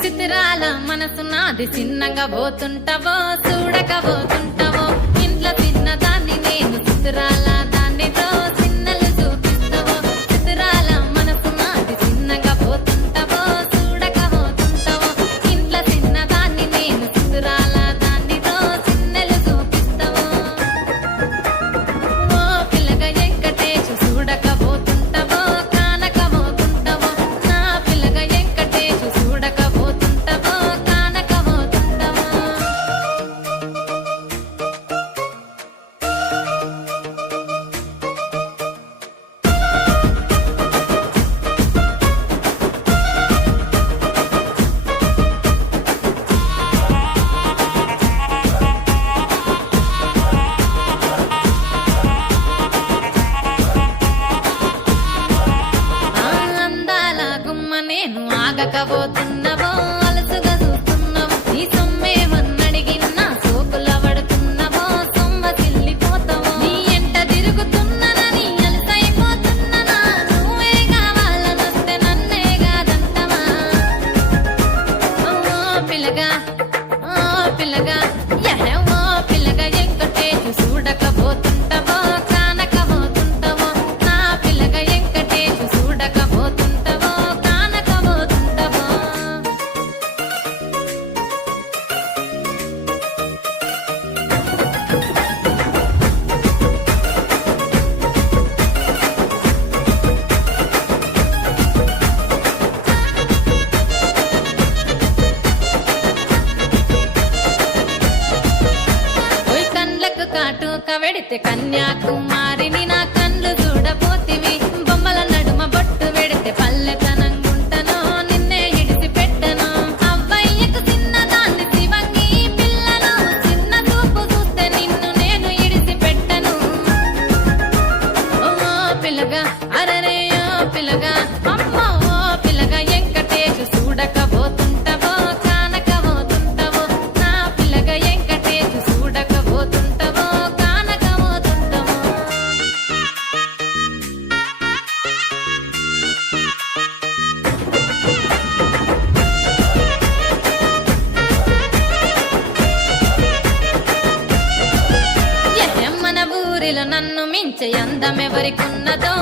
చిత్రాల మనసు నాది చిన్నగా పోతుంటావో చూడకపోతుంటావో ఇంట్లో చిన్నదాన్ని నేను చిత్రాల దాన్నితో చిన్నలు చూపిస్తావో చిత్రాల మనసు నాది చిన్నగా పోతుంటావో చూడకపోతుంటావో ఇంట్లో చిన్నదాన్ని నేను చిత్రాల దాన్నితో చిన్నలు చూపిస్తావో ఓ పిల్లగా వెంకటేశు చూడకపోతుంటావో కానకపోతుంటావో నా పిల్లగా వెంకటేశు చూడకపోతుంటావో కానకపోతుంటావో అందాల గుమ్మ నేను ఆగకపోతున్నావో అలసుగా చూస్తున్నావో నీ సొమ్మేమన్నడిగినా సోకుల పడుతున్నావో సొమ్మ చిల్లిపోతావో నీ ఎంట తిరుగుతున్నానని అలసైపోతున్నానా నువ్వే కావాలనొస్తే నన్నే కాదంటవా ఓ పిల్లగా యహ ఓ పిల్లగా వెంకటేశు చూడకపోతుంటావో కానకపోతుంటావో నా పిల్లగా వెంకటేశు చూడకపోతుంటావో కానకపోతుంటావో ఓయ్ కండ్లకు కాటుక వెడితే కన్యాకుమారిని నా కండ్లు చూడపోతివి బొమ్మల నడుమ బొట్టు వెడితే పల్లెతనంగుంటనో నిన్నే ఇడిసి పెట్టను అవ్వయ్యకు చిన్నదాన్ని శివంగి పిల్లను చిన్న చూపు చూస్తే నిన్ను నేను ఇడిసి పెట్టను ఓ పిల్లగా అరరే ఓ పిల్లగా అమ్మో ఓ పిల్లగా వెంకటేశు చూడకపోతుంటావో కానకపోతుంటావో నా పిల్లగా వెంకటేశు చూడకపోతుంటావో కానకపోతుంటావో మన ఊరిలో నన్ను మించే అందమెవరికున్నదో